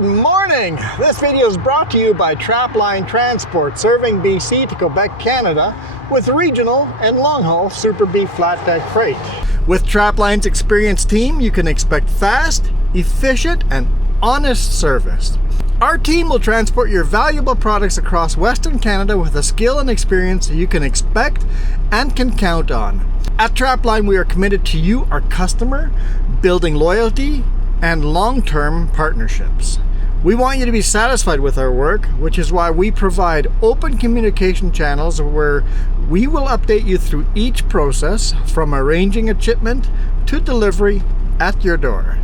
Good morning! This video is brought to you by Trapline Transport, serving BC to Quebec, Canada, with regional and long-haul Super B flat deck freight. With Trapline's experienced team, you can expect fast, efficient, and honest service. Our team will transport your valuable products across Western Canada with a skill and experience you can expect and can count on. At Trapline, we are committed to you, our customer, building loyalty and long-term partnerships. We want you to be satisfied with our work, which is why we provide open communication channels where we will update you through each process, from arranging a shipment to delivery at your door.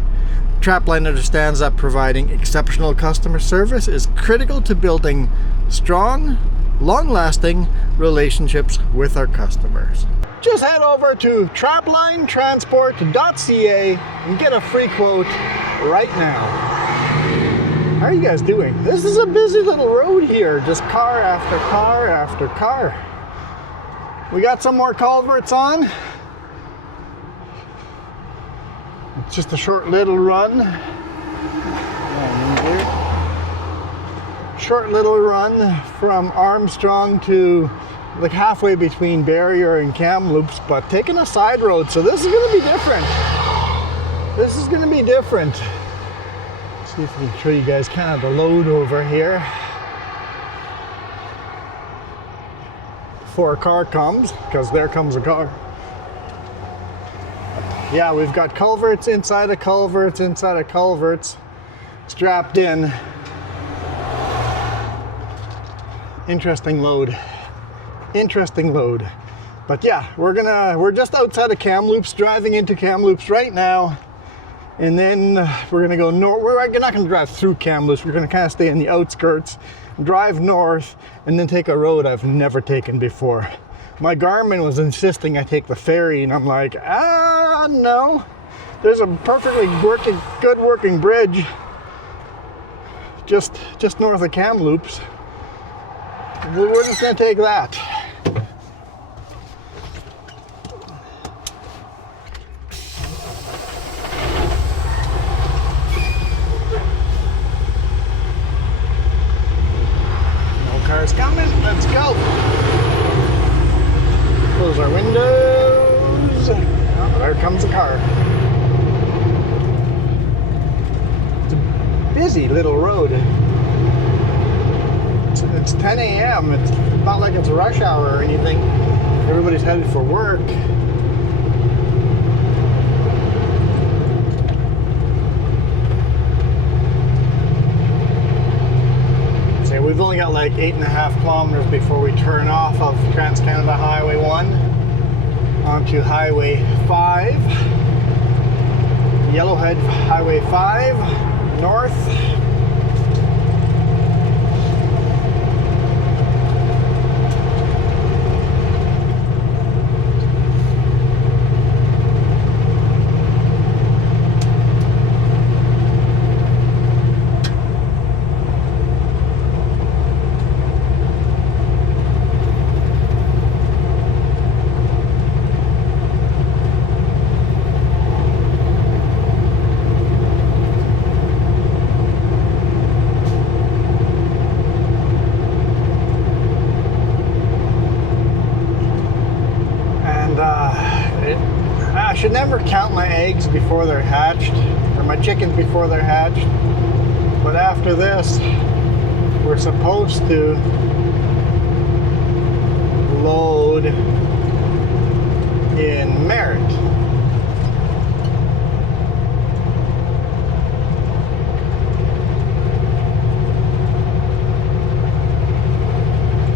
Trapline understands that providing exceptional customer service is critical to building strong, long-lasting relationships with our customers. Just head over to traplinetransport.ca and get a free quote right now. How are you guys doing? This is a busy little road here, just car after car after car. We got some more culverts on. It's just a short little run. Short little run from Armstrong to like halfway between Barrier and Kamloops, but taking a side road, so this is going to be different. This is going to be different. See if I can show you guys kind of the load over here before a car comes, because there comes a car. Yeah, we've got culverts inside of culverts inside of culverts strapped in. Interesting load. Interesting load. But yeah, we're just outside of Kamloops, driving into Kamloops right now, and then we're gonna go north. We're not gonna drive through Kamloops. We're gonna kind of stay in the outskirts, drive north, and then take a road I've never taken before. My Garmin was insisting I take the ferry, and I'm like, no. There's a perfectly good working bridge just north of Kamloops. We're just gonna take that. Car's coming, let's go. Close our windows. Oh, there comes a car. It's a busy little road. It's 10 a.m. It's not like it's rush hour or anything. Everybody's headed for work. We've only got like 8.5 kilometers before we turn off of Trans-Canada Highway 1 onto Highway 5, Yellowhead Highway 5 north. I should never count my eggs before they're hatched, or my chickens before they're hatched, but after this, we're supposed to load in Merritt.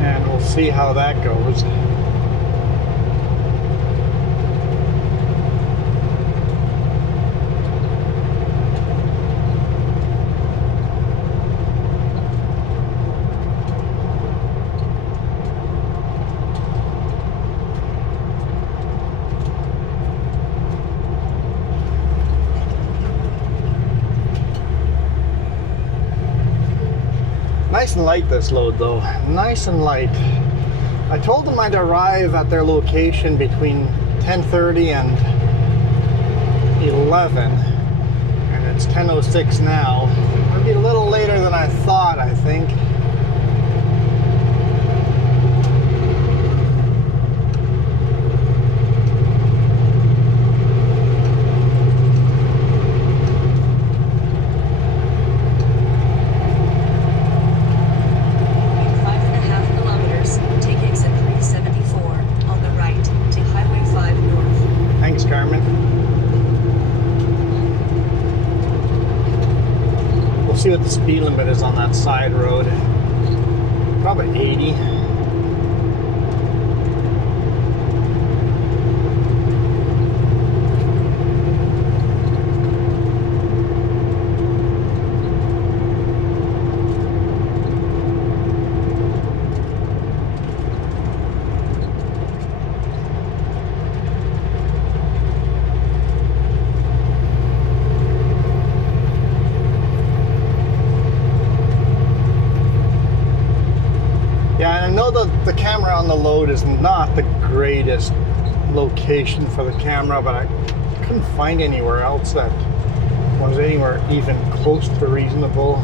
And we'll see how that goes. Nice and light, this load though, nice and light. I told them I'd arrive at their location between 10:30 and 11, and it's 10:06 now. I'll be a little later than I thought, I think. See what the speed limit is on that side road. Probably 80. Yeah, and I know that the camera on the load is not the greatest location for the camera, but I couldn't find anywhere else that was anywhere even close to reasonable.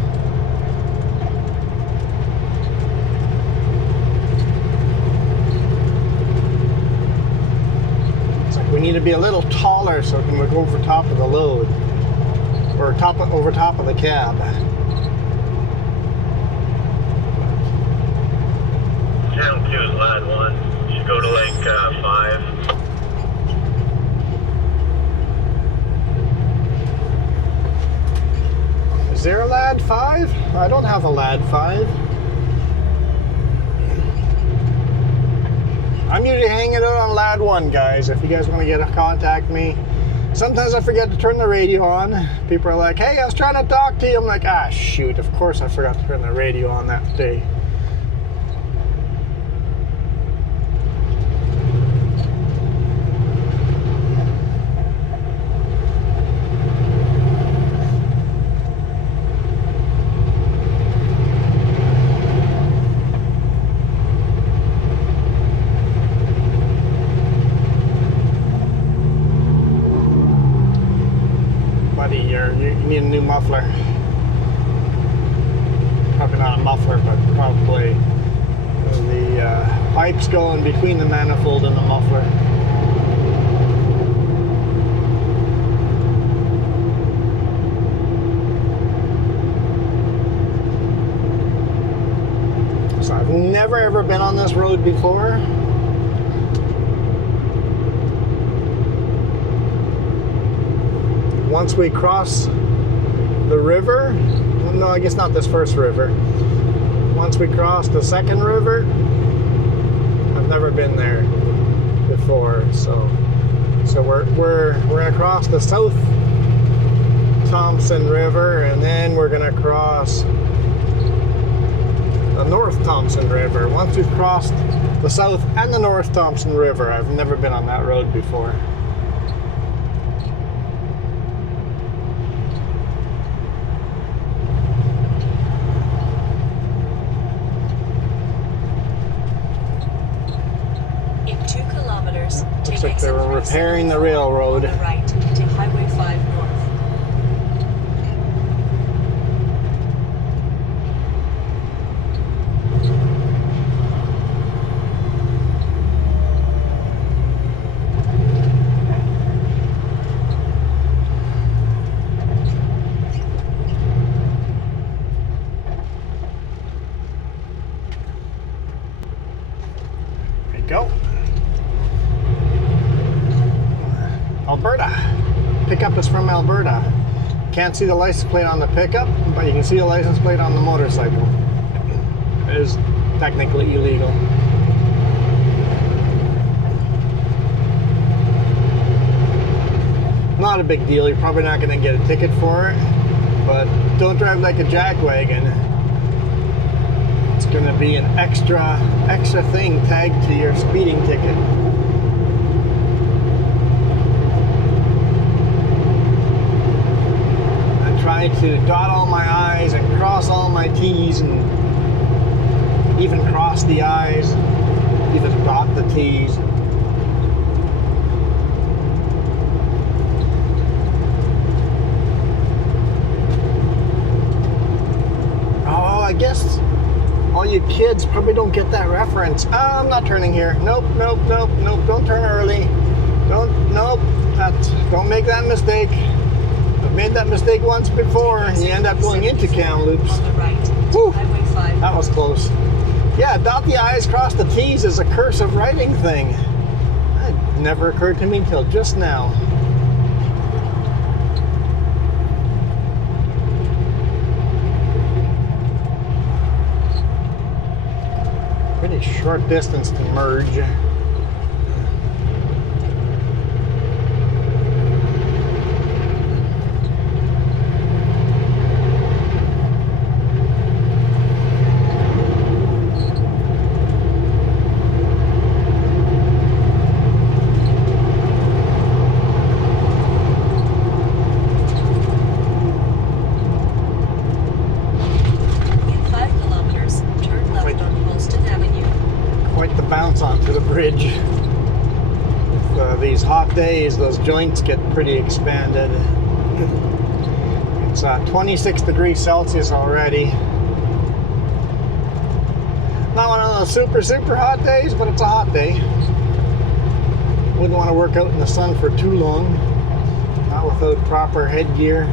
It's like we need to be a little taller so we can go over top of the load, or over top of the cab. Channel 2 is lat 1. Should go to like 5. Is there a lad 5? I don't have a lad 5. I'm usually hanging out on lad 1, guys. If you guys want to contact me. Sometimes I forget to turn the radio on. People are like, hey, I was trying to talk to you. I'm like, ah, shoot. Of course I forgot to turn the radio on that day. You need a new muffler. Probably not a muffler, but probably the pipes going between the manifold and the muffler. So I've never ever been on this road before. Once we cross the river, no, I guess not this first river. Once we cross the second river, I've never been there before, so we're gonna cross the South Thompson River, and then we're gonna cross the North Thompson River. Once we've crossed the South and the North Thompson River, I've never been on that road before. Looks like they were repairing the railroad. Right to Highway 5 North. There you go. Alberta. Pickup is from Alberta. Can't see the license plate on the pickup, but you can see the license plate on the motorcycle. It is technically illegal. Not a big deal. You're probably not going to get a ticket for it, but don't drive like a jackwagon. It's going to be an extra thing tagged to your speeding ticket. Try to dot all my I's and cross all my T's, and even cross the I's, even dot the T's. you kids probably don't get that reference. I'm not turning here. Nope, nope, nope, nope. Don't turn early. Don't make that mistake. I've made that mistake once before, and you end up going into Kamloops. On the right, Whew, Highway 5. that was close. Yeah, dot the I's, cross the T's is a cursive writing thing. That never occurred to me until just now. Pretty short distance to merge. In 5 kilometers, turn left on Holston Avenue. Quite the bounce onto the bridge. With these hot days, those joints get pretty expanded. It's 26 degrees Celsius already. Not one of those super hot days, but it's a hot day. Wouldn't want to work out in the sun for too long. Not without proper headgear.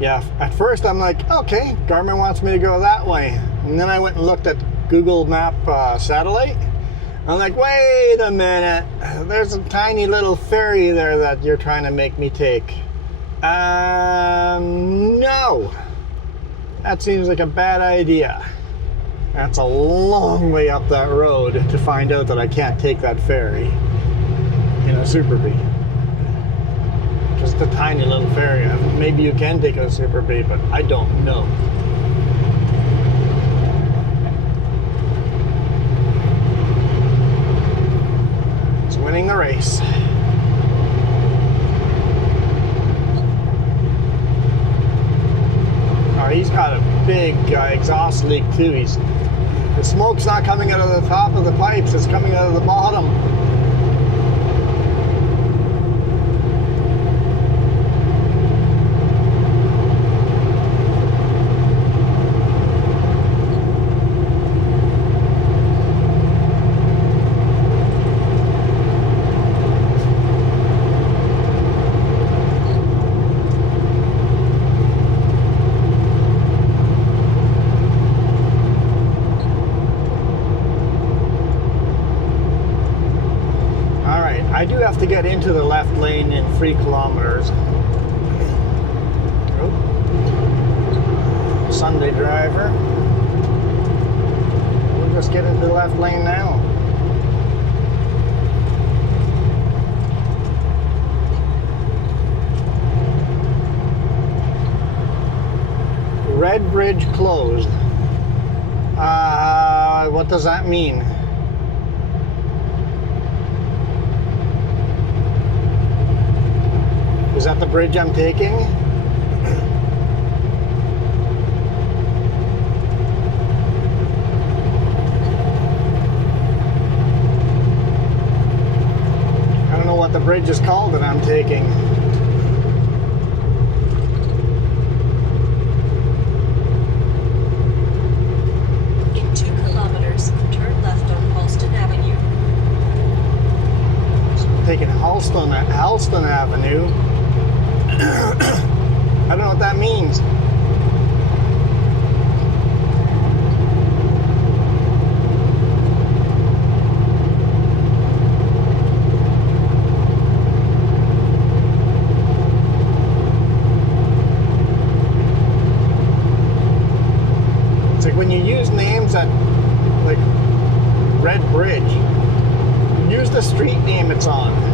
Yeah, at first I'm like, okay, Garmin wants me to go that way. And then I went and looked at Google Map satellite. I'm like, wait a minute, there's a tiny little ferry there that you're trying to make me take. No. That seems like a bad idea. That's a long way up that road to find out that I can't take that ferry in a Super Bee. Just a tiny little ferry. Maybe you can take a Super Bee, but I don't know. It's winning the race. Oh, he's got a big exhaust leak too. The smoke's not coming out of the top of the pipes, it's coming out of the bottom. I do have to get into the left lane in 3 kilometers. Oh. Sunday driver. We'll just get into the left lane now. Red bridge closed. What does that mean? Is that the bridge I'm taking? I don't know what the bridge is called that I'm taking. In 2 kilometers, turn left on Holston Avenue. So I'm taking Halston Avenue. I don't know what that means. It's like when you use names that, like Red Bridge, use the street name it's on.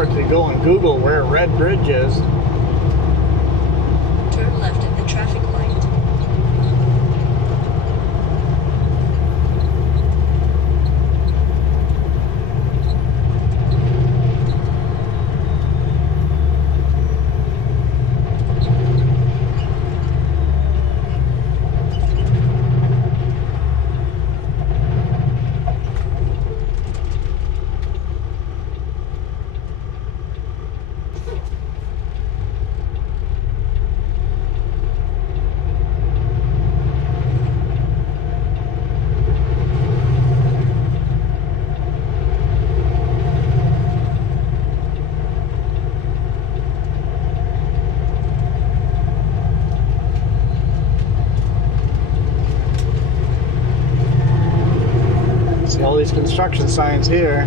To go and Google where Red Bridge is. Turn left at the traffic light. these construction signs here.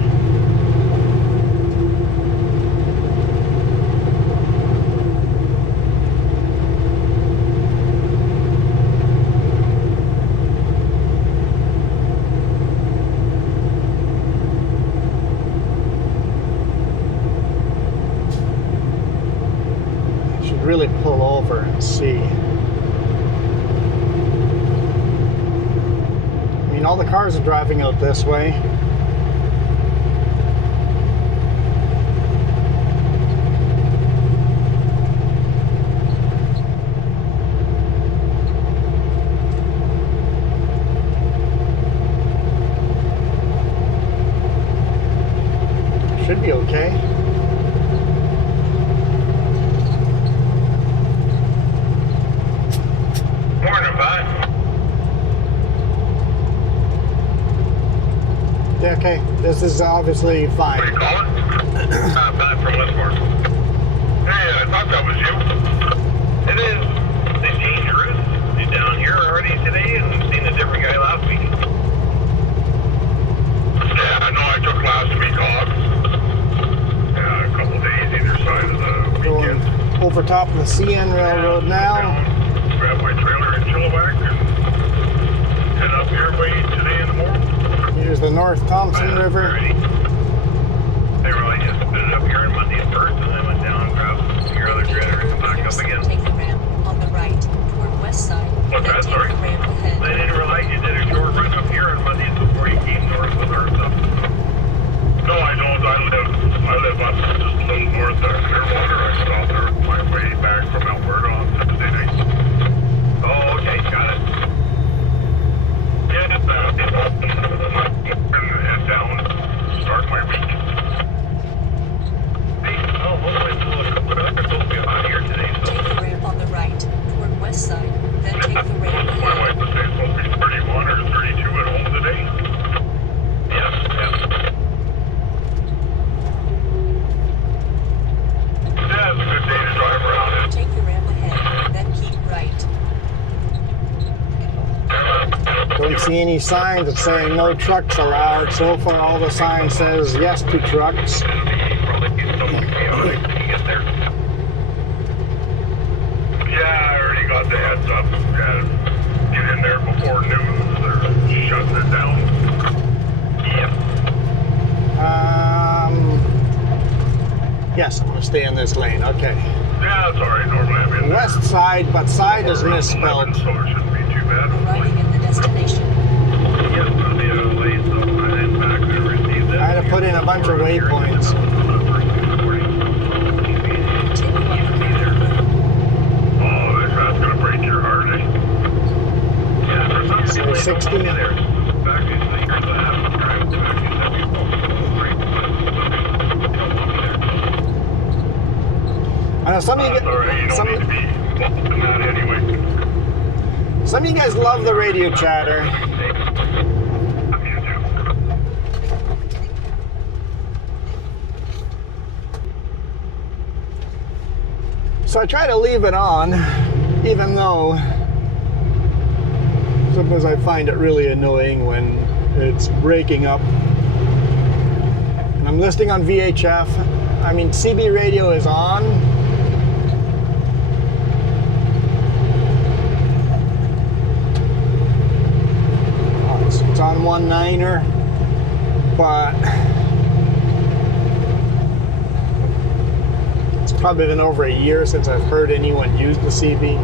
Really pull over and see. I mean, all the cars are driving out this way. Should be okay. Okay, this is obviously fine. What are you calling? Back from Westmore. Hey, I thought that was you. It is. They changed your route. You down here already today and seen a different guy last week? Yeah, I know I took last week off. Yeah, a couple days either side of the weekend. Going over top of the CN Railroad now. Grab my trailer in Chilliwack and head up your way today in the morning. Here's the North Thompson River. They really just put it up here on Monday at first, and then went down and grabbed your other trailer and back up again. Take the ramp on the right toward west side. What's then that, take sorry? the ramp ahead. They didn't realize you did a short run up here on Monday before you came north with our stuff. No, I don't. I live up just a little north of Clearwater. I stopped there on my way back from Alberta on Saturday night. Oh, okay, got it. Yeah, it's head down, start my week. Hey, oh, hopefully it's a supposed to be hot here today, so. Take the ramp on the right toward west side. Then take the ramp My ahead. wife was saying it's supposed to be 31 or 32 at home today. Yes, yes. Yeah, it's a good day to drive around in. Take the ramp ahead. Then keep right. Don't see any signs that saying no trucks allowed. So far, all the sign says yes to trucks. Yeah, I already got the heads up. Gotta get in there before noon. They're shutting it down. Yep. Yes, I'm going to stay in this lane. Okay. Yeah, it's alright. Normally I'm in there. West side, but side is misspelled. So it shouldn't be too bad. Arriving at the destination. Yes, on the other way, so I didn't back there receive that. I had to put in a bunch of waypoints. Continue on the curve. Oh, that's gonna break your heart, eh? Yeah, there's not So 60. there. Back in the years I haven't driven back in that before. Great, but they don't want me there. I know some of you, That's alright, you don't need to be involved in that anyway. some of you guys love the radio chatter. So I try to leave it on, even though sometimes I find it really annoying when it's breaking up. And I'm listening on VHF. I mean, CB radio is on. Oh, it's on 1.9er, but probably been over a year since I've heard anyone use the CB.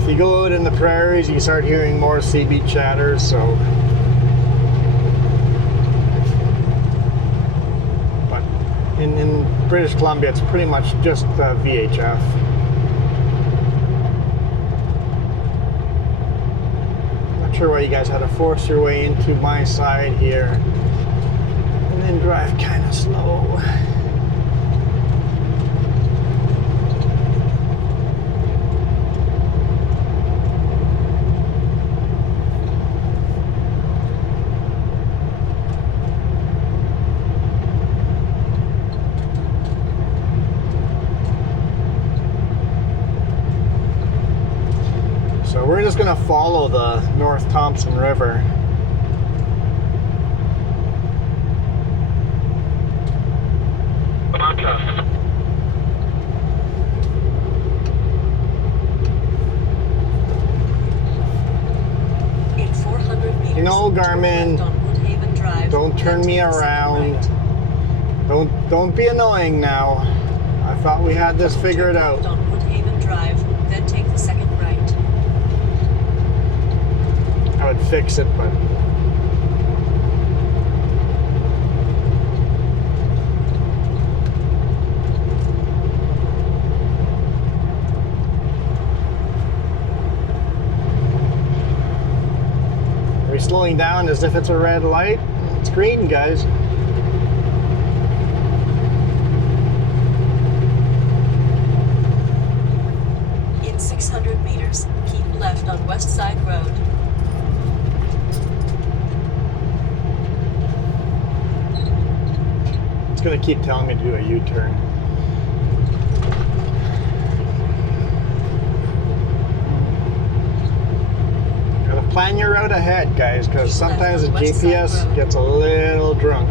If you go out in the prairies, you start hearing more CB chatter, so. But in British Columbia, it's pretty much just VHF. Not sure why you guys had to force your way into my side here and then drive kind of slow. So we're just going to follow the North Thompson River. Garmin. Left on Woodhaven Drive, Don't turn then me take the second around. right. Don't be annoying now. I thought we had this figured Turn out. left on Woodhaven Drive, then take the second right. I would fix it, but are we slowing down as if it's a red light? It's green, guys. In 600 meters, keep left on West Side Road. It's gonna keep telling me to do a U-turn. Gotta plan your route ahead, guys, because sometimes the GPS gets a little drunk.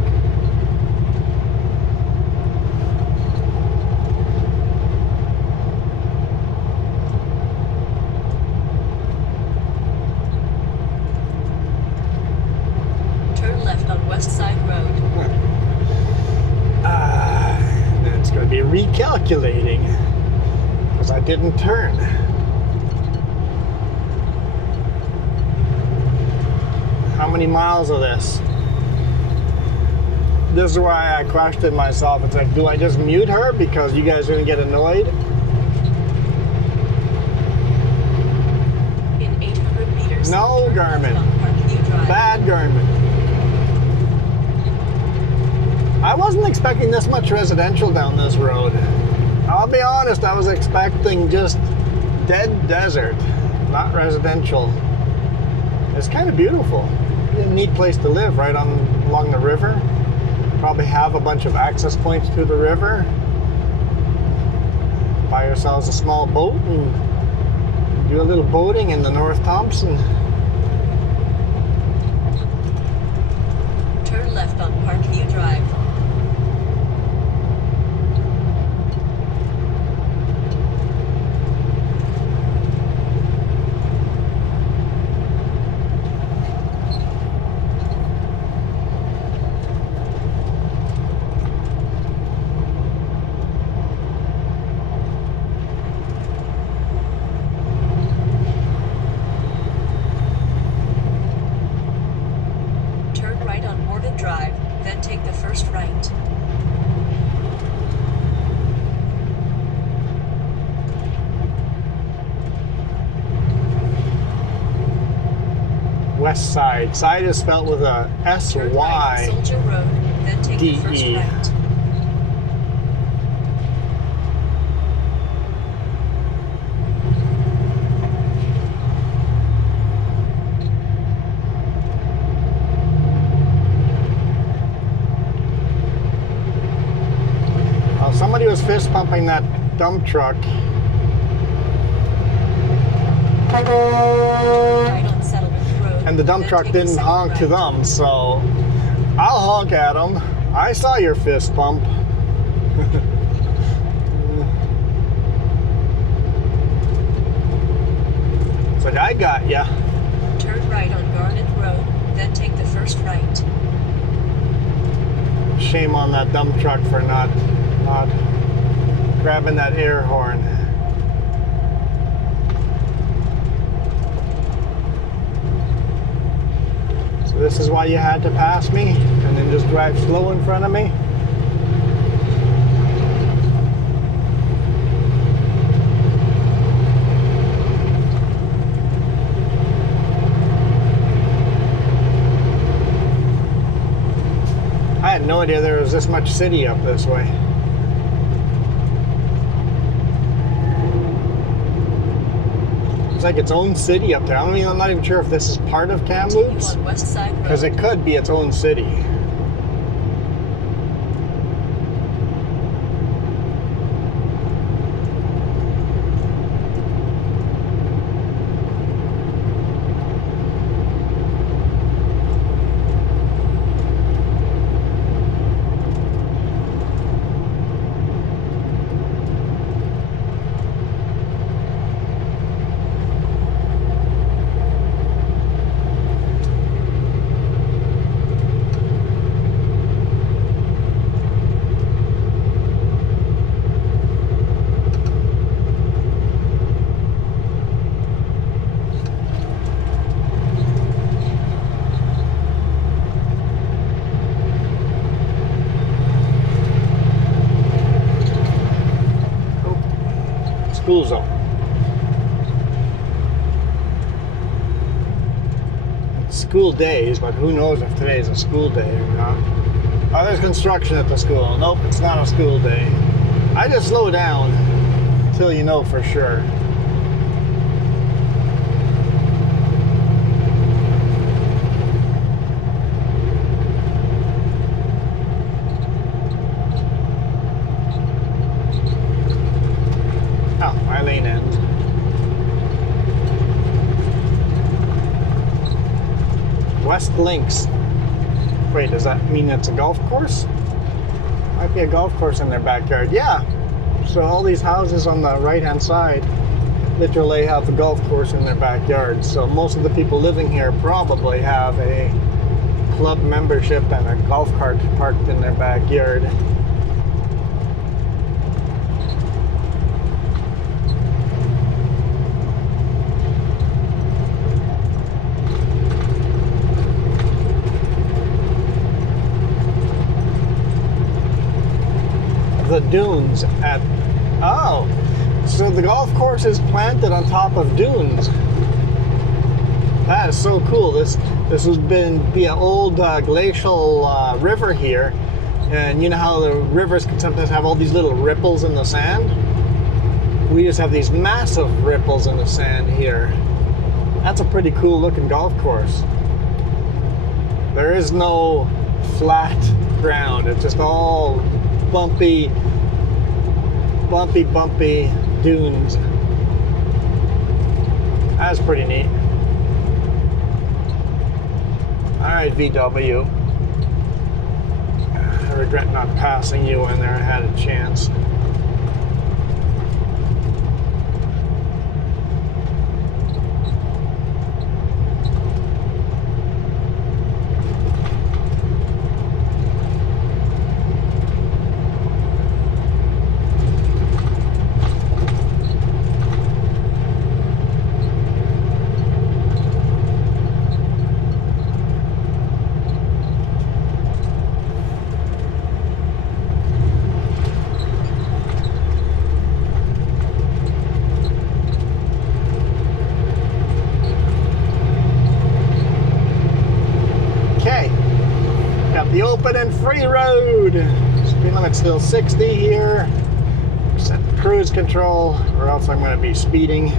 Turn left on West Side Road. Then it's gonna be recalculating because I didn't turn. How many miles of this? This is why I questioned myself. It's like, do I just mute her because you guys are gonna get annoyed? In 800 meters, No, turn left Garmin. on Parkview Drive. Bad Garmin. I wasn't expecting this much residential down this road. I'll be honest, I was expecting just dead desert, not residential. It's kind of beautiful. A neat place to live right along the river. Probably have a bunch of access points to the river. Buy yourselves a small boat and do a little boating in the North Thompson. Turn left on Parkview Drive. Turn right on Morgan Drive, then take the first right. West Side. Side is spelled with a Turn right on S-Y. Soldier Road, then take the first D-E. right. Well, somebody was fist pumping that dump truck. Right on Settlement Road, And the dump then truck take the didn't second honk to right. them, so I'll honk at them. I saw your fist pump. But I got ya. Turn right on Garnet Road, then take the first right. Shame on that dump truck for not grabbing that air horn. So this is why you had to pass me and then just drive slow in front of me? I had no idea there was this much city up this way. It's like its own city up there. I'm not even sure if this is part of Continue Kamloops, on West Side Road. because it could be its own city. school zone. It's school days, but who knows if today is a school day or not. Oh, there's construction at the school. Nope, it's not a school day. I just slow down until you know for sure. Oh, my lane ends. West Links. Wait, does that mean it's a golf course? Might be a golf course in their backyard. Yeah. So all these houses on the right-hand side literally have a golf course in their backyard. So most of the people living here probably have a club membership and a golf cart parked in their backyard. The dunes at, oh, so the golf course is planted on top of dunes. That is so cool. This has be an old glacial river here, and you know how the rivers can sometimes have all these little ripples in the sand? We just have these massive ripples in the sand here. That's a pretty cool looking golf course. There is no flat ground. It's just all bumpy dunes. That's pretty neat. Alright, VW. I regret not passing you when there I had a chance. The open and free road. Speed limit still 60 here. Set cruise control, or else I'm going to be speeding.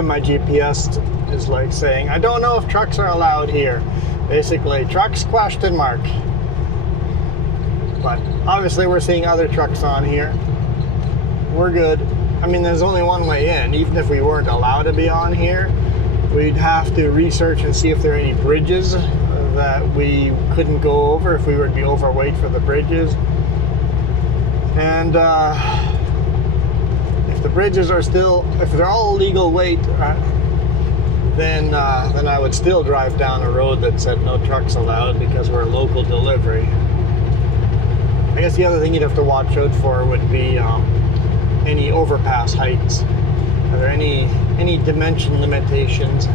My GPS is like saying, I don't know if trucks are allowed here. Basically, trucks question mark. But obviously we're seeing other trucks on here. We're good. I mean, there's only one way in. Even if we weren't allowed to be on here, we'd have to research and see if there are any bridges that we couldn't go over if we were to be overweight for the bridges. And if the bridges are still, if they're all legal weight, then I would still drive down a road that said no trucks allowed because we're a local delivery. I guess the other thing you'd have to watch out for would be any overpass heights. Are there any dimension limitations?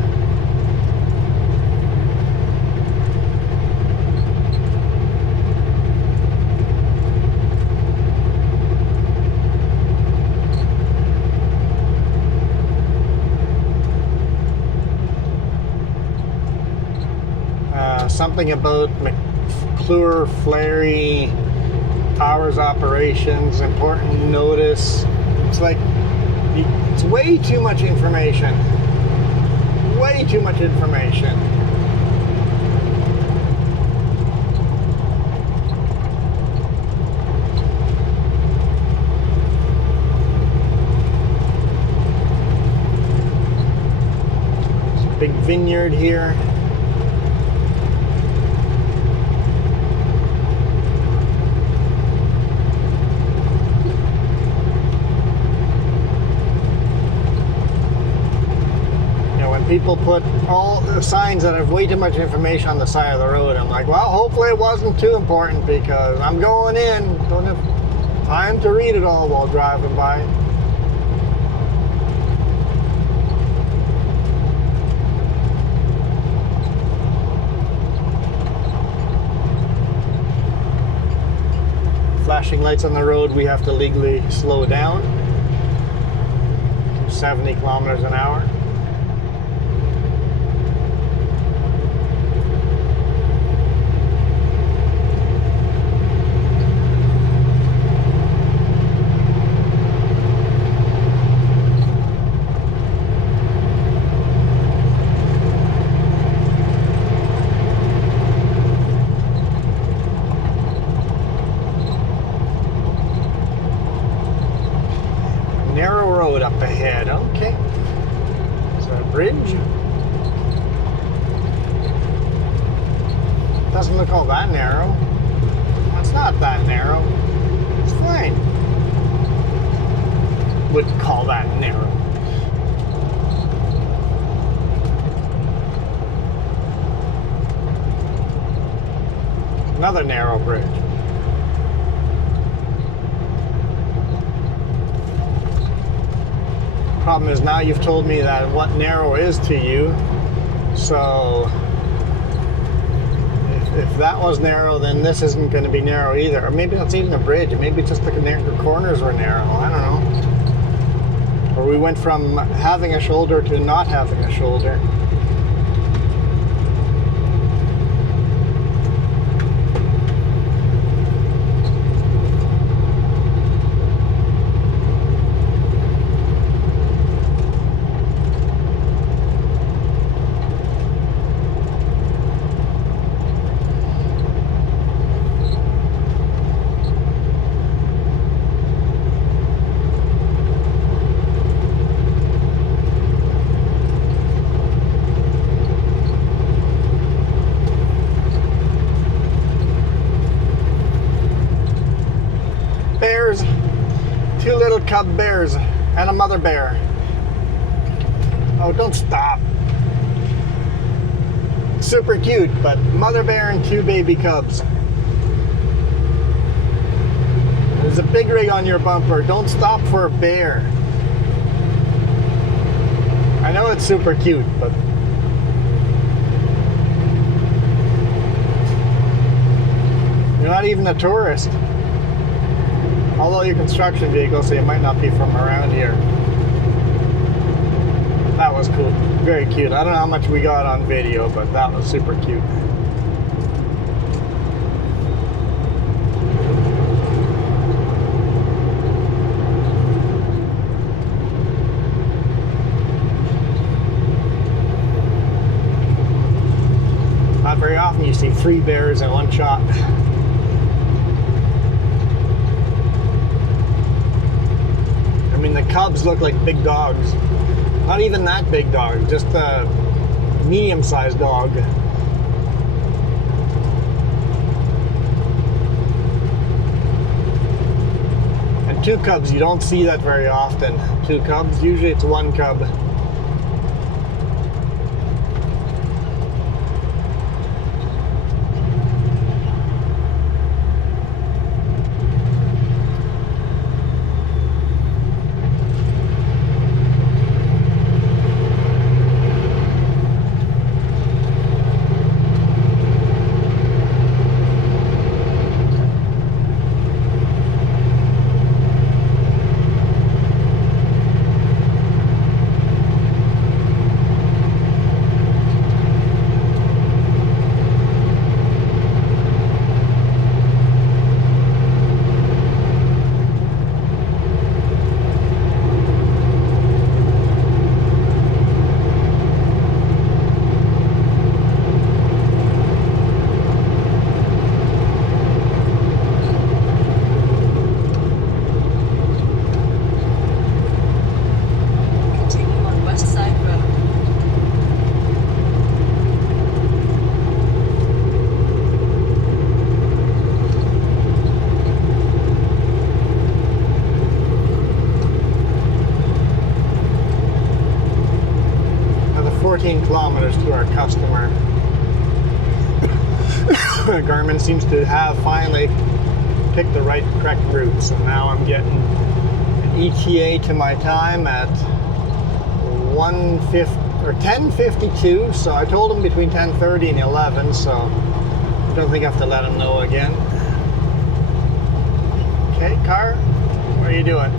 something about McClure, Flary, hours operations, important notice. It's like, it's way too much information. Way too much information. There's a big vineyard here. People put all the signs that have way too much information on the side of the road. I'm like, well, hopefully it wasn't too important because I'm going in. Don't have time to read it all while driving by. Flashing lights on the road, we have to legally slow down to 70 kilometers an hour. Up ahead, okay. Is that a bridge? Doesn't look all that narrow. It's not that narrow. It's fine. Wouldn't call that narrow. Another narrow bridge. Problem is now you've told me that what narrow is to you, so if that was narrow, then this isn't going to be narrow either. Or maybe that's even a bridge. Maybe just the corners were narrow. I don't know. Or we went from having a shoulder to not having a shoulder. Two little cub bears and a mother bear. Oh, don't stop. Super cute, but mother bear and two baby cubs. There's a big rig on your bumper. Don't stop for a bear. I know it's super cute, but you're not even a tourist. Although you're a construction vehicle, so you might not be from around here. That was cool. Very cute. I don't know how much we got on video, but that was super cute. Not very often you see 3 bears in one shot. I mean, the cubs look like big dogs. Not even that big dog, just a medium-sized dog. And 2 cubs, you don't see that very often. 2 cubs, usually it's 1 cub. Garmin seems to have finally picked the correct route. So now I'm getting an ETA to my time at 10:52. So I told him between 10:30 and 11. So I don't think I have to let him know again. Okay, car, what are you doing?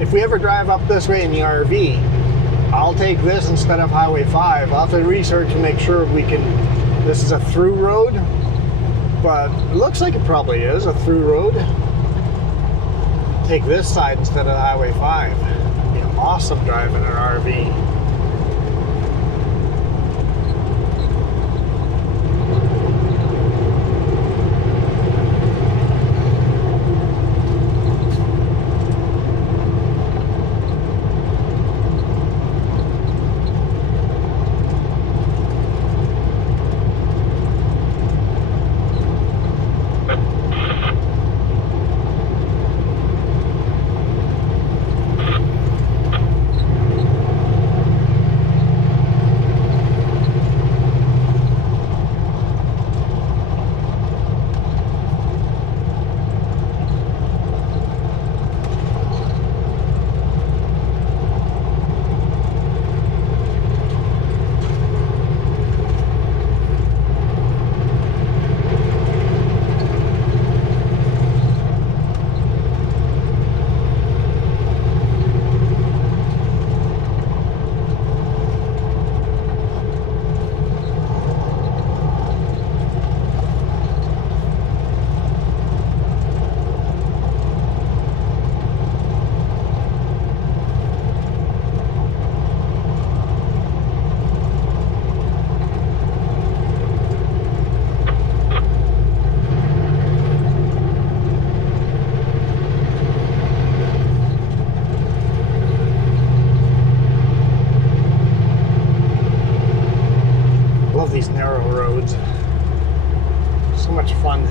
If we ever drive up this way in the RV, I'll take this instead of Highway 5. I'll have to research and make sure this is a through road, but it looks like it probably is a through road. Take this side instead of Highway 5. It'd be awesome driving an RV. These narrow roads, so much fun.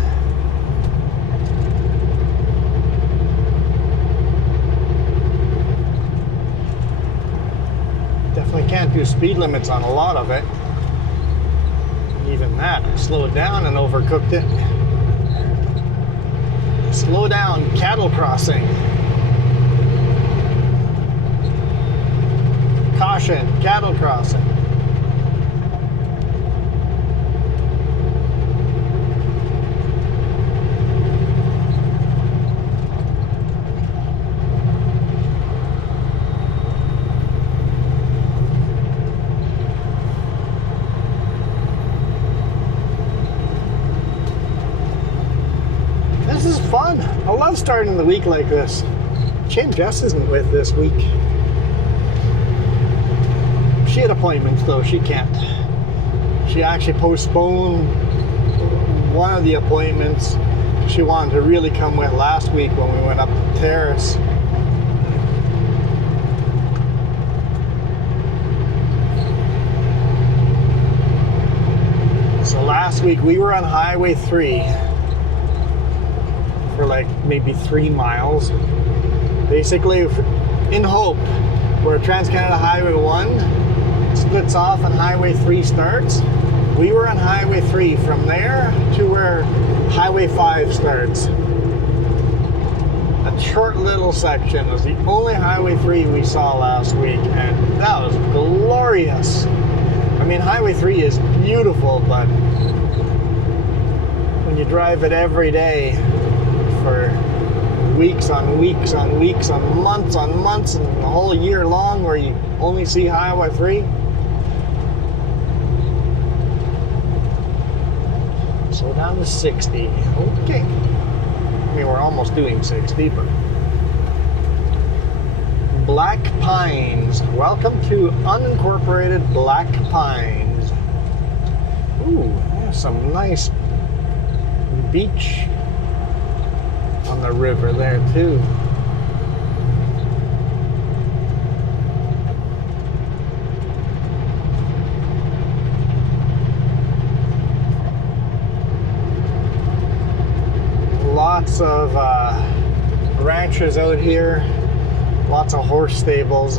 Definitely can't do speed limits on a lot of it. Even that, I slowed down and overcooked it. Slow down, cattle crossing. Caution, cattle crossing. This is fun. I love starting the week like this. Shame Jess isn't with this week. She had appointments though, she can't. She actually postponed one of the appointments she wanted to really come with last week when we went up the terrace. So last week we were on Highway 3 for like maybe 3 miles. Basically in Hope, where Trans-Canada Highway 1 splits off and Highway 3 starts. We were on Highway 3 from there to where Highway 5 starts. A short little section was the only Highway 3 we saw last week, and that was glorious. I mean, Highway 3 is beautiful, but when you drive it every day for weeks on weeks on weeks on months and the whole year long where you only see Highway 3. Slow down to 60. Okay. I mean, we're almost doing 60, but... Black Pines. Welcome to unincorporated Black Pines. Ooh, there's some nice beach on the river there too. Lots of ranchers out here, lots of horse stables.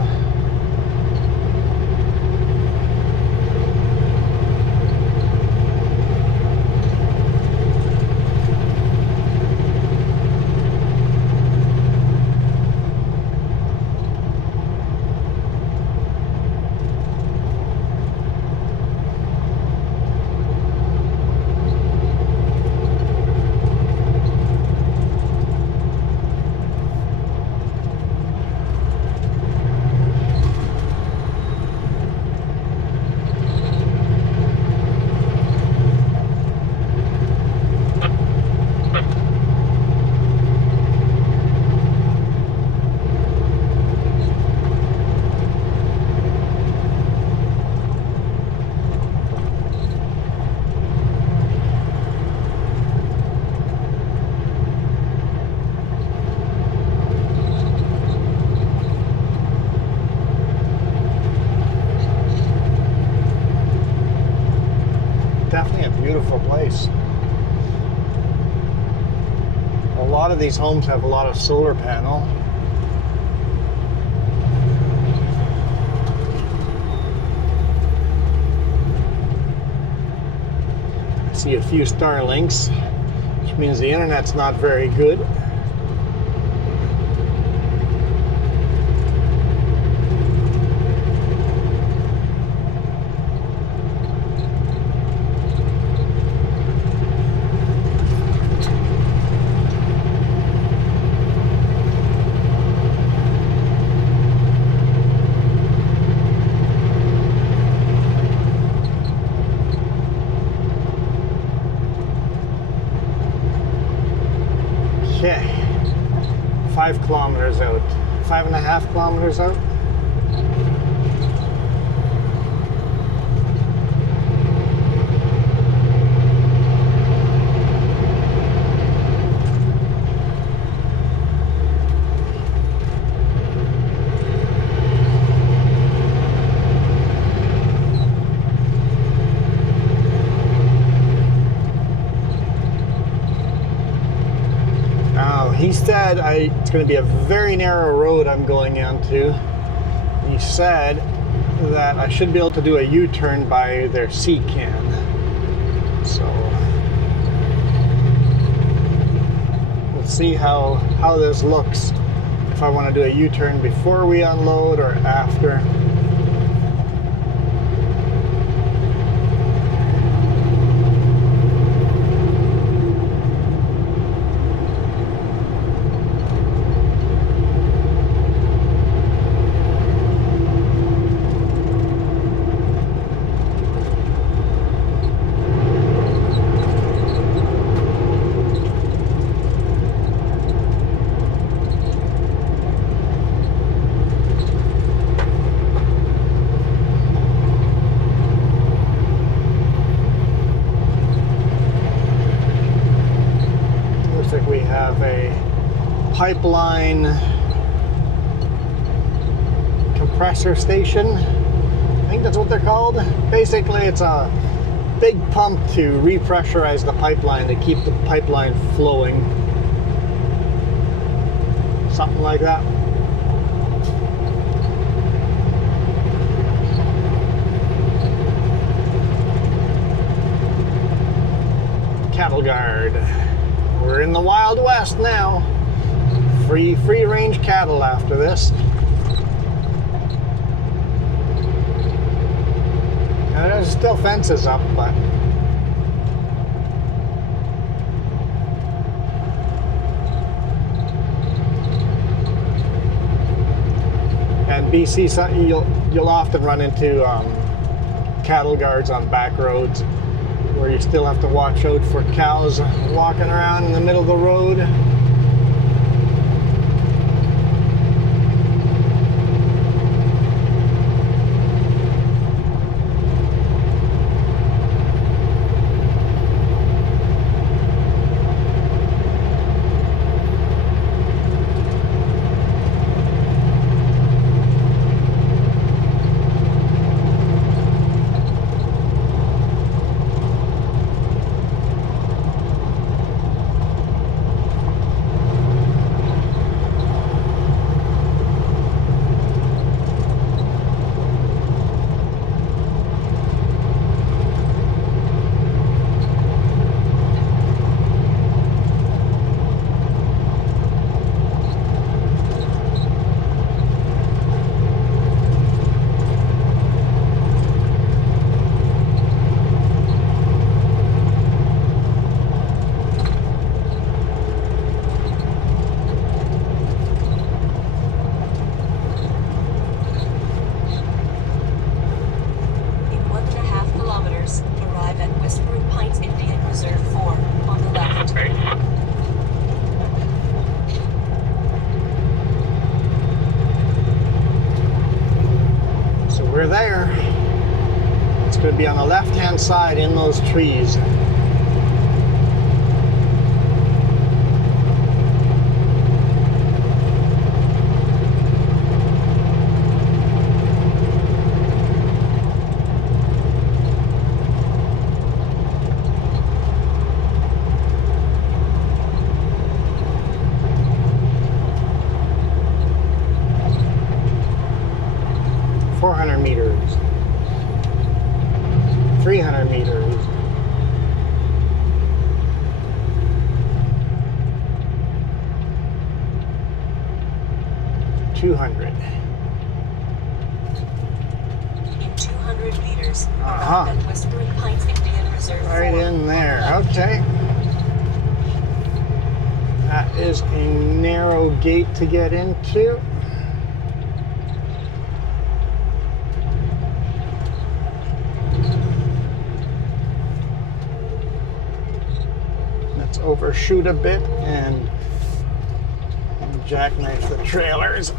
Definitely a beautiful place. A lot of these homes have a lot of solar panel. I see a few Starlinks, which means the internet's not very good. Okay, 5 kilometers out, 5.5 kilometers out. He said it's going to be a very narrow road I'm going into. He said that I should be able to do a U-turn by their C-can. So we'll see how this looks, if I want to do a U-turn before we unload or after. Pipeline compressor station. I think that's what they're called. Basically, it's a big pump to repressurize the pipeline to keep the pipeline flowing. Something like that. Cattle guard. We're in the Wild West now. Free range cattle after this. And there's still fences up, but and BC, you'll often run into cattle guards on back roads where you still have to watch out for cows walking around in the middle of the road. We're there. It's going to be on the left-hand side in those trees. Meters, 300 meters, 200. In 200 meters, Uh-huh. at Whispering Pines Indian Reserve. Right 4. in there. Okay. That is a narrow gate to get into. Let's overshoot a bit and jackknife the trailers.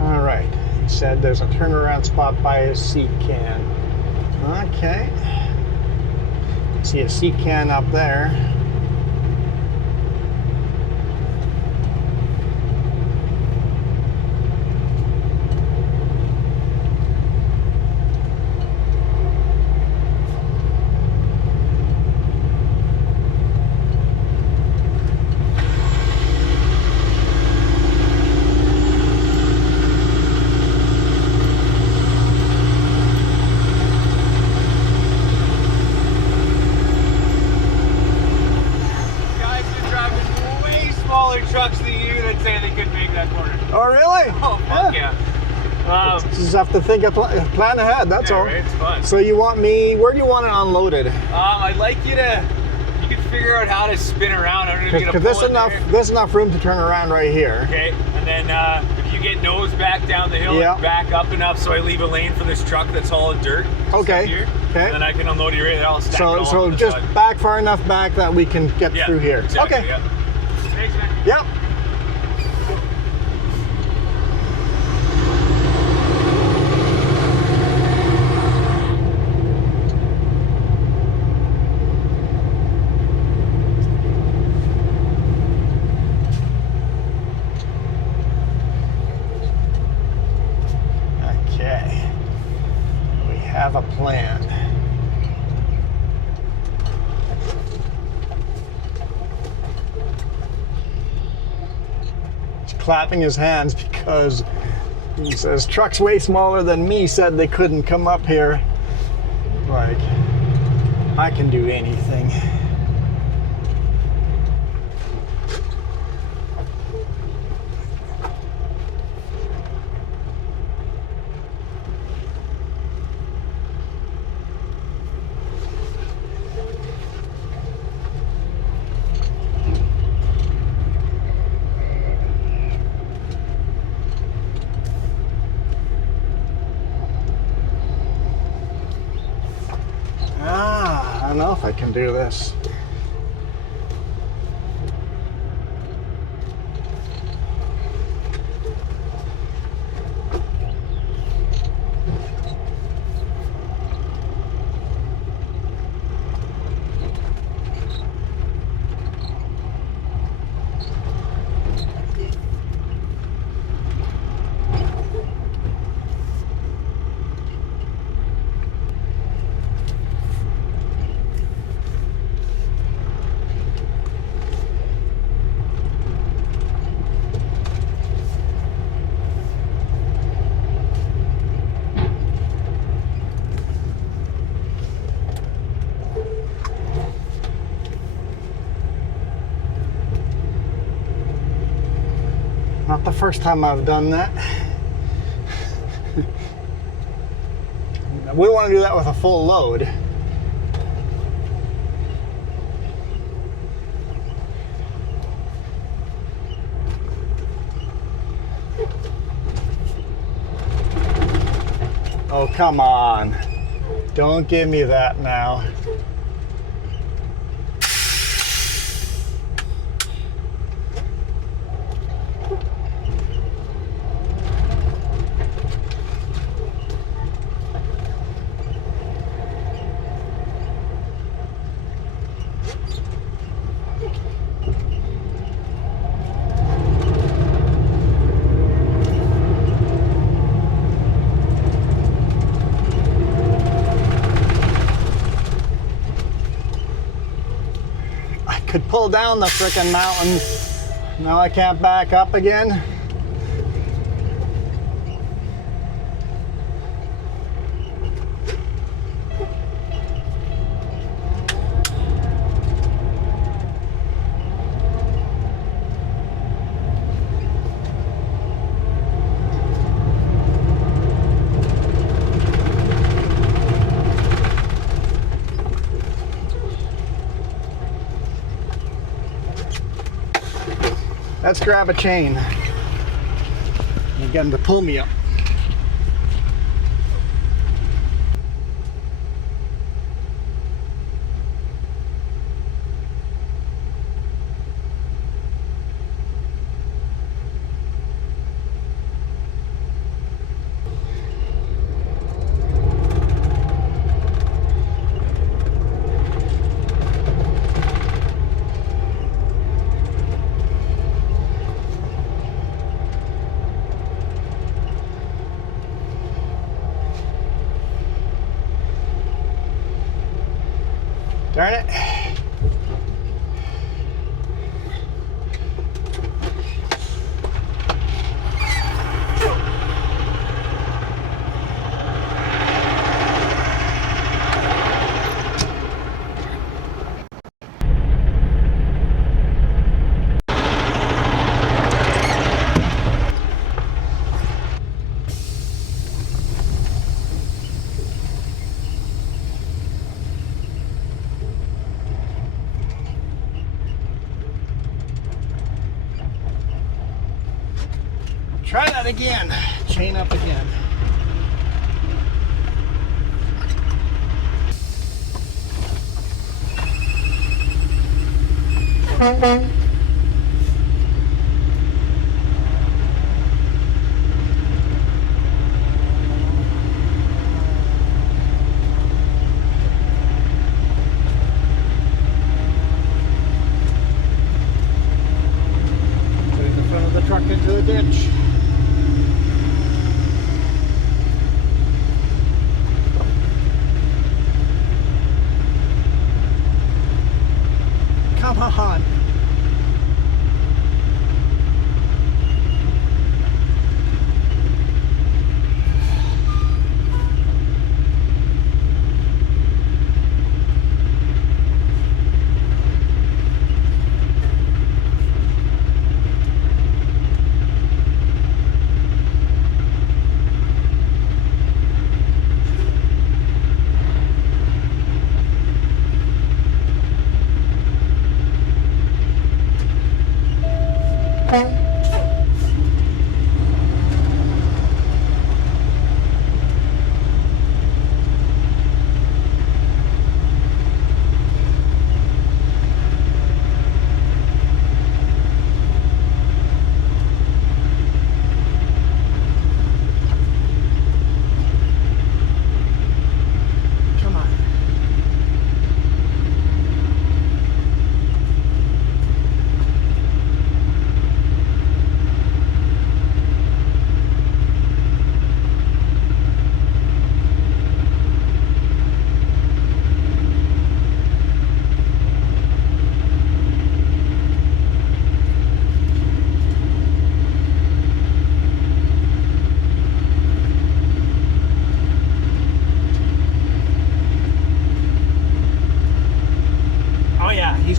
All right, he said there's a turnaround spot by a sea can. Okay. See a sea can up there. Trucks than you that say they couldn't make that corner. Oh, really? Oh, fuck yeah. Just have to think, plan ahead, that's Yeah, all. right, it's fun. So you want me, where do you want it unloaded? I'd like you can figure out how to spin around. I don't know if you're Because gonna there's enough room to turn around right here. Okay, and then if you get nose back down the hill, Yeah. and back up enough so I leave a lane for this truck that's all in dirt. Okay, Here, okay. And then I can unload you right there. I'll stack it all So on the just side. back far enough back that we can get Yeah, through here. exactly, Okay. Yeah. Thanks, man. Yep. Okay. We have a plan. Clapping his hands because he says trucks way smaller than me said they couldn't come up here. Like, I can do anything. I don't know if I can do this. Not the first time I've done that. We want to do that with a full load. Oh, come on. Don't give me that now. Could pull down the frickin' mountain. Now I can't back up again. Let's grab a chain and get him to pull me up. Darn it. Try that again. Chain up again. Putting the front of the truck into the ditch. Come on.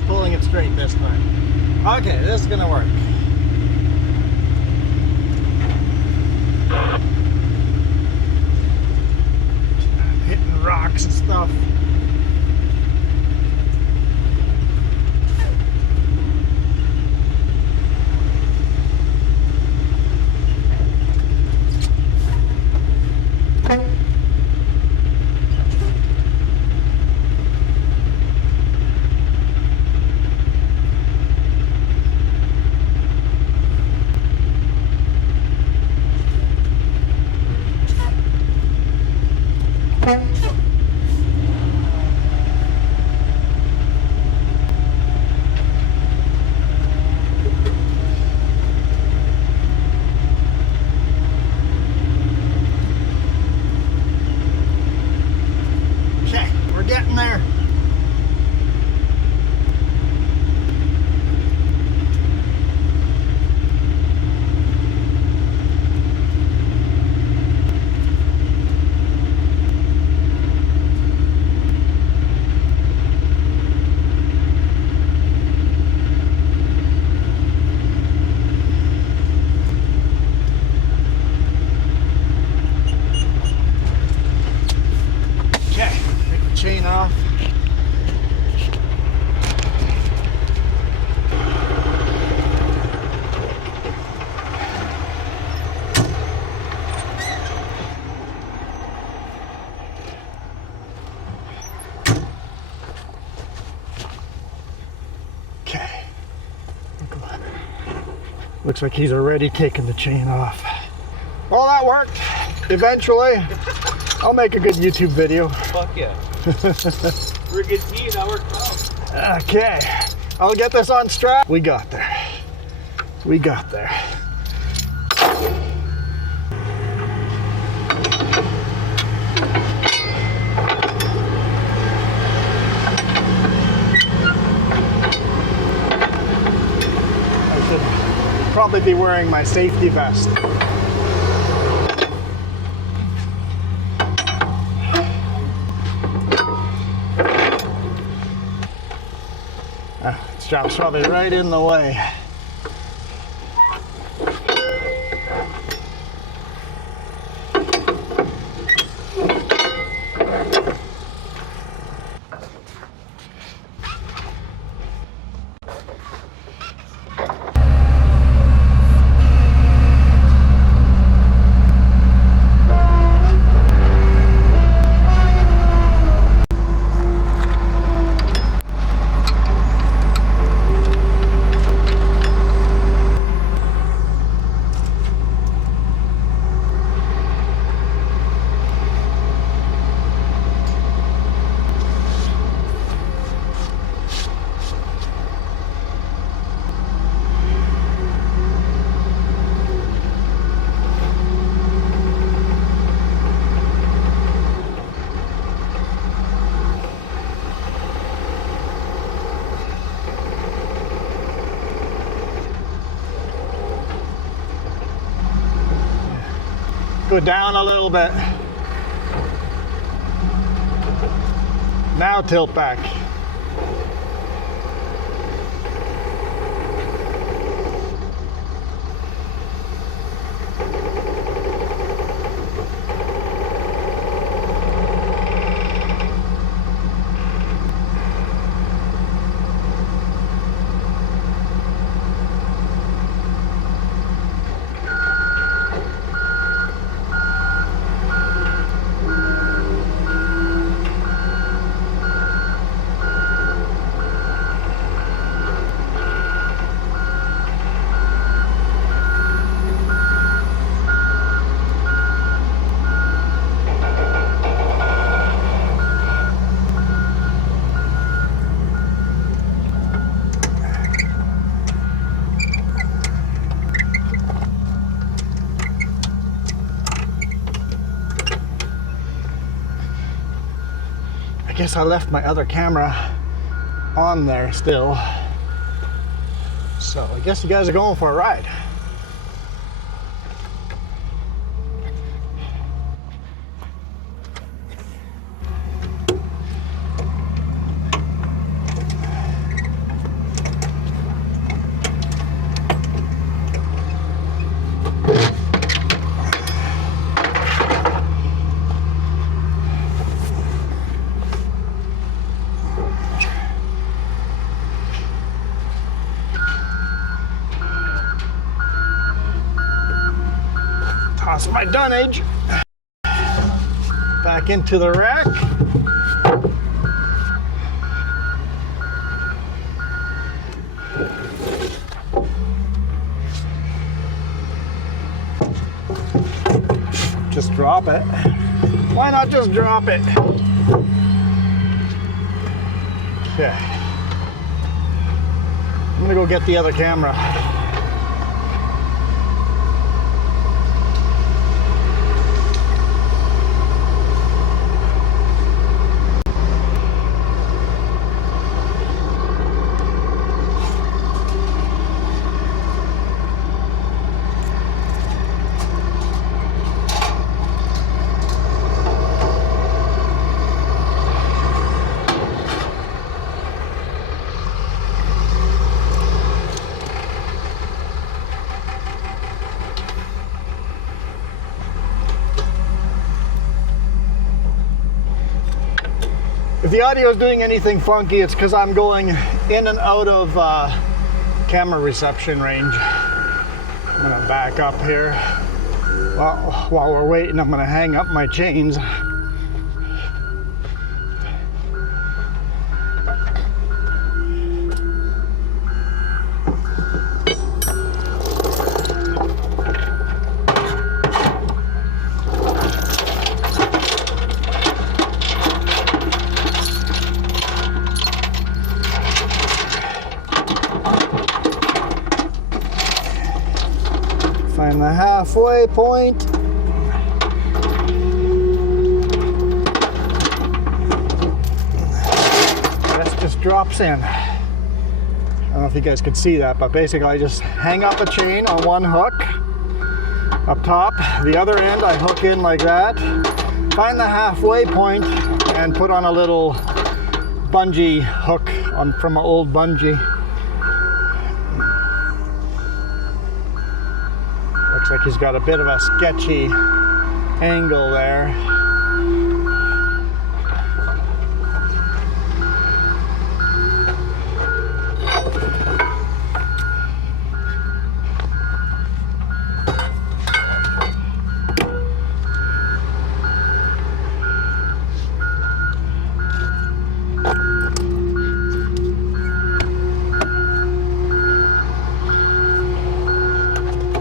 Pulling it straight this time. Okay, this is gonna work. I'm hitting rocks and stuff. Looks like he's already taken the chain off. Well, that worked. Eventually, I'll make a good YouTube video. Fuck yeah. Rigatine, that worked well. Okay, I'll get this on strap. We got there. We got there. I should probably be wearing my safety vest. Strap's probably right in the way. Go down a little bit. Now tilt back. I guess I left my other camera on there still. So I guess you guys are going for a ride. Toss my dunnage back into the rack. Just drop it. Why not just drop it? Okay. I'm gonna go get the other camera. If the audio is doing anything funky, it's because I'm going in and out of camera reception range. I'm gonna back up here. Well, while we're waiting, I'm gonna hang up my chains. Find the halfway point. This just drops in. I don't know if you guys could see that, but basically I just hang up a chain on one hook up top. The other end I hook in like that. Find the halfway point and put on a little bungee hook from an old bungee. Looks like he's got a bit of a sketchy angle there.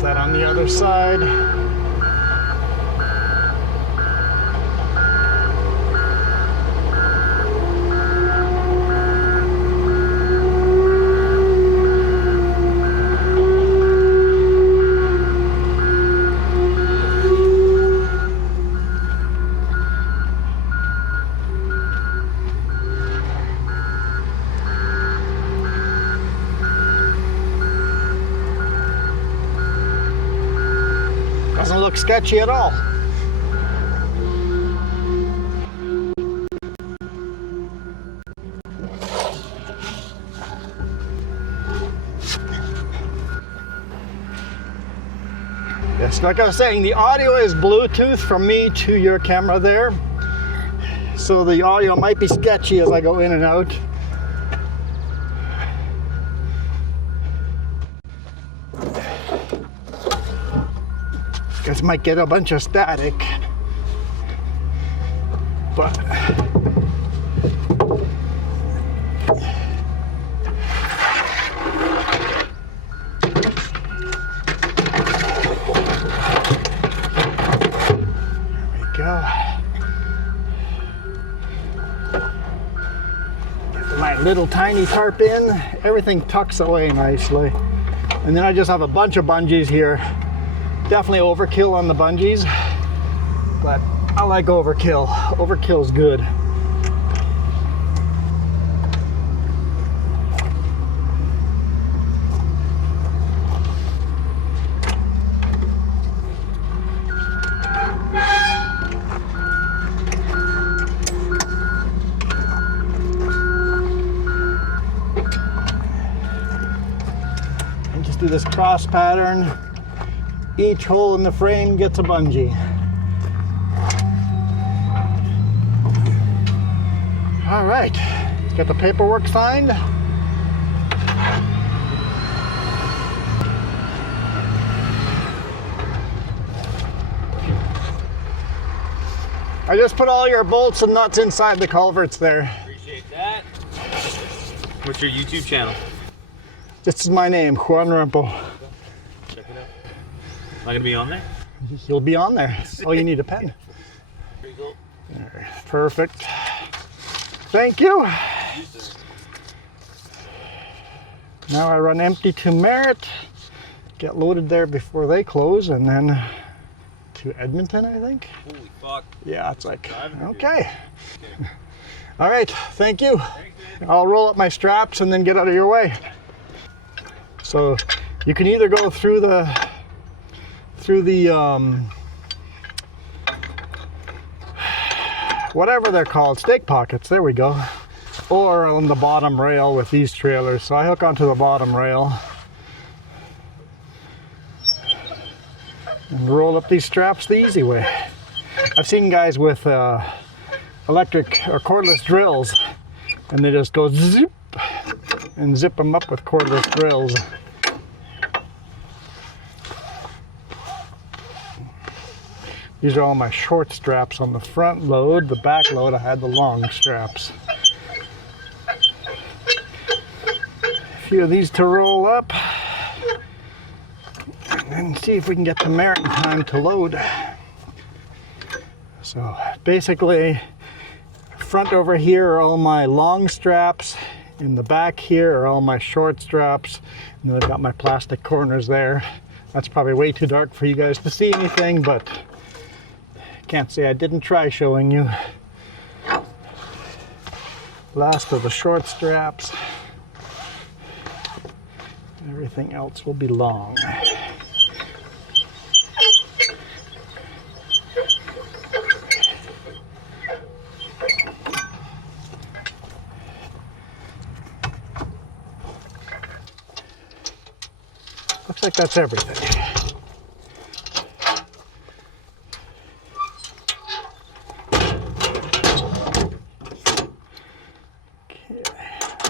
That on the other side. Doesn't look sketchy at all. Yes, like I was saying, the audio is Bluetooth from me to your camera there. So the audio might be sketchy as I go in and out. Guys might get a bunch of static, but there we go. Get my little tiny tarp in, everything tucks away nicely. And then I just have a bunch of bungees here. Definitely overkill on the bungees, but I like overkill. Overkill's good. And just do this cross pattern. Each hole in the frame gets a bungee. All right, let's get the paperwork signed. I just put all your bolts and nuts inside the culverts there. Appreciate that. What's your YouTube channel? This is my name, Juan Rempel. Check it out. Am I gonna be on there? You'll be on there. Oh, you need a pen. Pretty cool. All right, perfect. Thank you. Now I run empty to Merritt, get loaded there before they close, and then to Edmonton, I think. Holy fuck. Yeah, it's like, okay. All right, thank you. I'll roll up my straps and then get out of your way. So you can either go through the whatever they're called, stake pockets, there we go, or on the bottom rail with these trailers. So I hook onto the bottom rail and roll up these straps the easy way. I've seen guys with electric or cordless drills, and they just go zip and zip them up with cordless drills. These are all my short straps on the front load. The back load, I had the long straps. A few of these to roll up, and then see if we can get to Merritt in time to load. So basically, front over here are all my long straps. In the back here are all my short straps. And then I've got my plastic corners there. That's probably way too dark for you guys to see anything, but can't say I didn't try showing you. Last of the short straps. Everything else will be long. Looks like that's everything.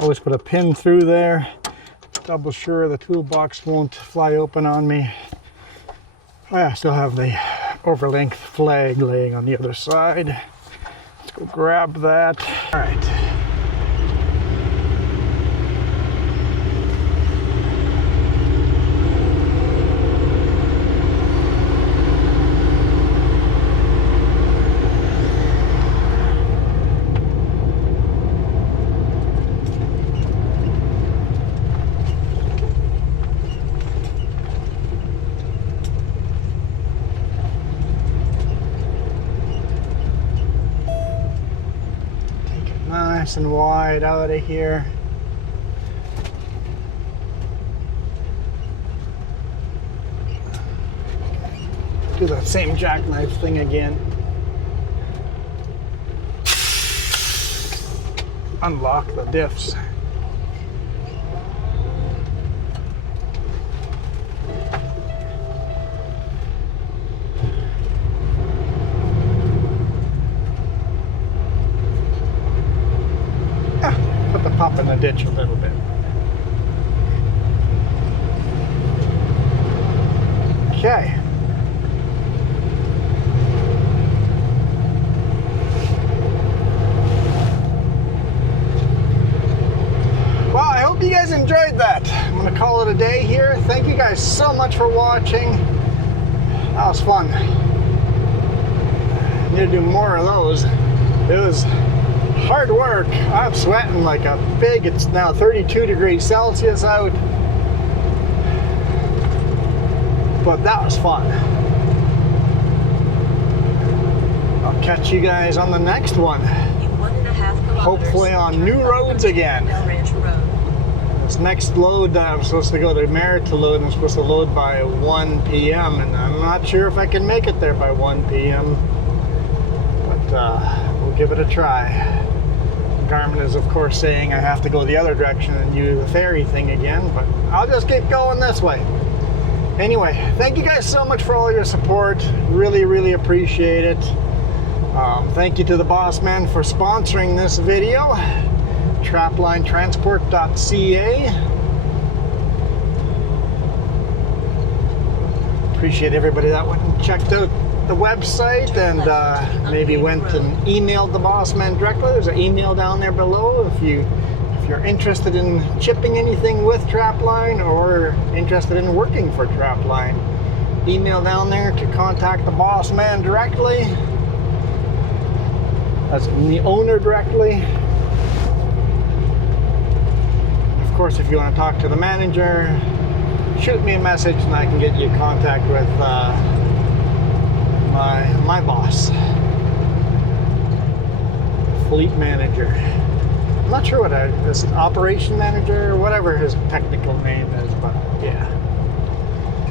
Always put a pin through there, double sure the toolbox won't fly open on me. I still have the overlength flag laying on the other side. Let's go grab that. All right. Nice and wide out of here. Do that same jackknife thing again. Unlock the diffs. Pop in the ditch a little bit. Okay. Well, I hope you guys enjoyed that. I'm gonna call it a day here. Thank you guys so much for watching. That was fun. I need to do more of those. It was hard work. I'm sweating like a pig. It's now 32 degrees Celsius out. But that was fun. I'll catch you guys on the next one. Hopefully on new roads again. This next load, I'm supposed to go to Merritt to load. I'm supposed to load by 1 p.m. and I'm not sure if I can make it there by 1 p.m. But we'll give it a try. Garmin is of course saying I have to go the other direction and use the ferry thing again, but I'll just keep going this way. Anyway, thank you guys so much for all your support. Really appreciate it. Thank you to the boss man for sponsoring this video. TraplineTransport.ca. Appreciate everybody that went and checked out the website and maybe went and emailed the boss man directly. There's an email down there below if you're interested in shipping anything with Trapline or interested in working for Trapline. Email down there to contact the boss man directly. That's the owner directly. Of course, if you want to talk to the manager, shoot me a message and I can get you in contact with my boss, fleet manager. I'm not sure what this operation manager or whatever his technical name is, but yeah.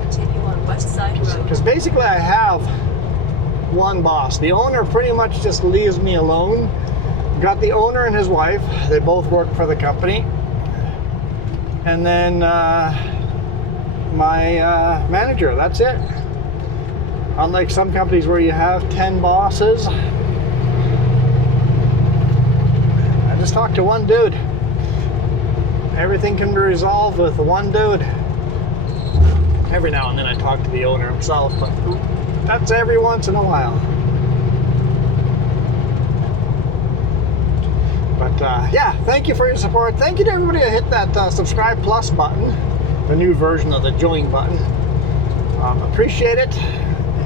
Continue on West Side Road. Because basically I have one boss. The owner pretty much just leaves me alone. Got the owner and his wife. They both work for the company. And then my manager, that's it. Unlike some companies where you have 10 bosses, I just talk to one dude. Everything can be resolved with one dude. Every now and then I talk to the owner himself, but that's every once in a while. But yeah, thank you for your support. Thank you to everybody that hit that subscribe plus button, the new version of the join button. Appreciate it.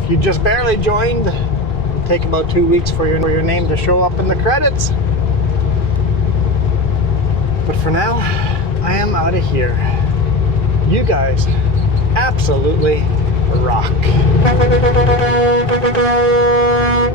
If you just barely joined, it'll take about 2 weeks for your name to show up in the credits. But for now, I am out of here. You guys absolutely Bye.